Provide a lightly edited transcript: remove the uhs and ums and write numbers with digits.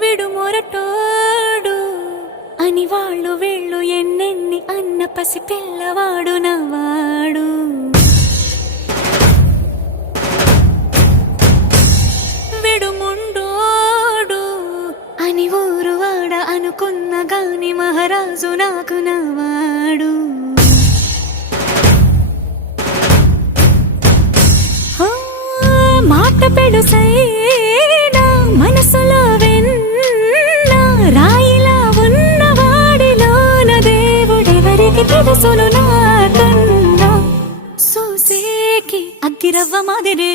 విడు మొరటోడు అని వాళ్ళు వీళ్ళు ఎన్నెన్ని అన్న పసి పిల్లవాడు నవాడు. విడు ముండోడు అని ఊరు వాడ అనుకున్న గాని మహారాజు నాకు నవాడు. మాట పెడుసైనా మనసులో వెన్న రాయిలా ఉన్నవాడిలోన దేవుడెవరికి తెలుసును నాకన్నా. సూసేకి అగ్గిరవ్వ మాదిరే